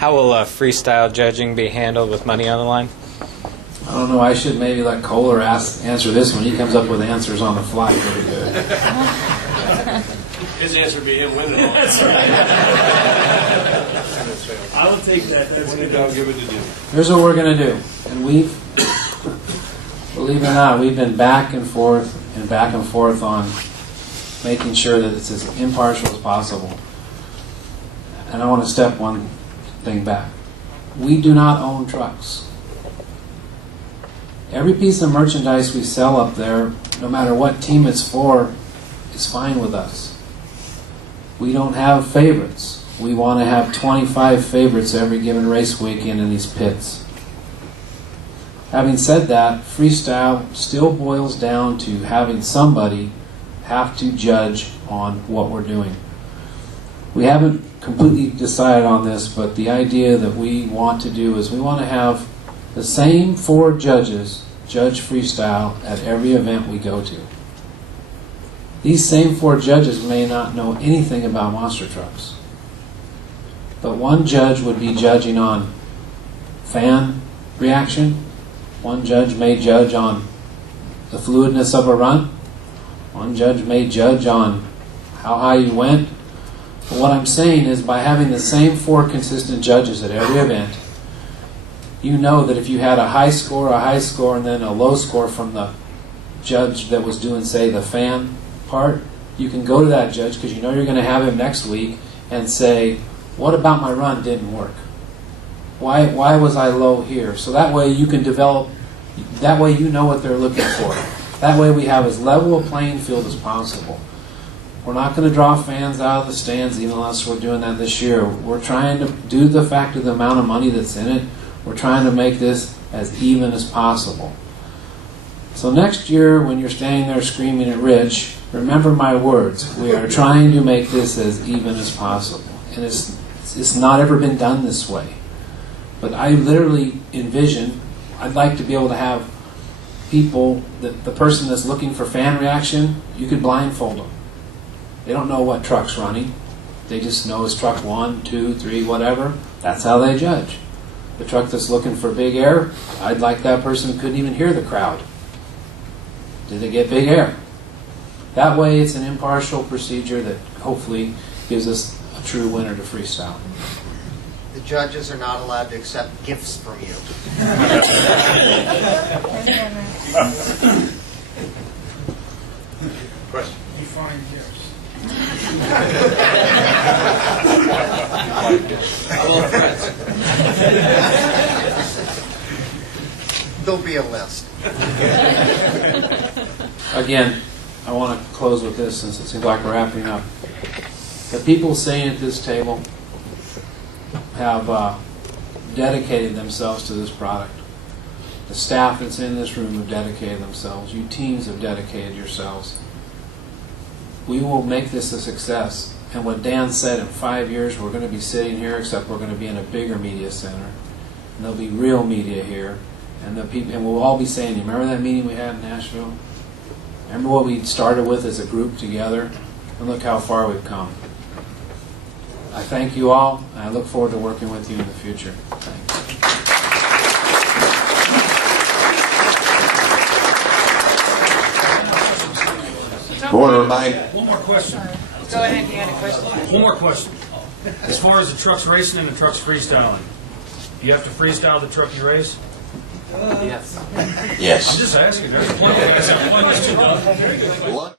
How will freestyle judging be handled with money on the line? I don't know. I should maybe let Kohler answer this one. He comes up with answers on the fly pretty good. His answer would be him winning all. That's right. I will take that. That's good. I'll give it to you. Here's what we're going to do. And we've, believe it or not, we've been back and forth on making sure that it's as impartial as possible. And I want to step one thing back. We do not own trucks. Every piece of merchandise we sell up there, no matter what team it's for, is fine with us. We don't have favorites. We want to have 25 favorites every given race weekend in these pits. Having said that, freestyle still boils down to having somebody have to judge on what we're doing. We haven't completely decided on this, but the idea that we want to do is we want to have the same 4 judges judge freestyle at every event we go to. These same 4 judges may not know anything about monster trucks, but one judge would be judging on fan reaction. One judge may judge on the fluidness of a run. One judge may judge on how high you went. But what I'm saying is, by having the same 4 consistent judges at every event, you know that if you had a high score, and then a low score from the judge that was doing, say, the fan part, you can go to that judge because you know you're going to have him next week and say, what about my run didn't work? Why was I low here? So that way you can develop, that way you know what they're looking for. That way we have as level a playing field as possible. We're not going to draw fans out of the stands, even unless we're doing that this year. We're trying to, due to the fact of the amount of money that's in it, we're trying to make this as even as possible. So next year, when you're standing there screaming at Rich, remember my words. We are trying to make this as even as possible. And it's not ever been done this way. But I literally envision, I'd like to be able to have people, the person that's looking for fan reaction, you could blindfold them. They don't know what truck's running. They just know it's truck 1, 2, 3, whatever. That's how they judge. The truck that's looking for big air, I'd like that person who couldn't even hear the crowd. Did they get big air? That way it's an impartial procedure that hopefully gives us a true winner to freestyle. The judges are not allowed to accept gifts from you. Question. Define gifts. There'll be a list. Again, I want to close with this since it seems like we're wrapping up. The people sitting at this table have dedicated themselves to this product. The staff that's in this room have dedicated themselves. You teams have dedicated yourselves. We will make this a success. And what Dan said, in 5 years we're going to be sitting here, except we're going to be in a bigger media center. And there'll be real media here. And we'll all be saying, you remember that meeting we had in Nashville? Remember what we started with as a group together? And look how far we've come. I thank you all, and I look forward to working with you in the future. Thanks. Bonar, Mike. One more question. Go ahead, you had a question. One more question. As far as the truck's racing and the truck's freestyling, you have to freestyle the truck you race? Yes. Yes. I'm just asking. There's plenty of guys that have questions.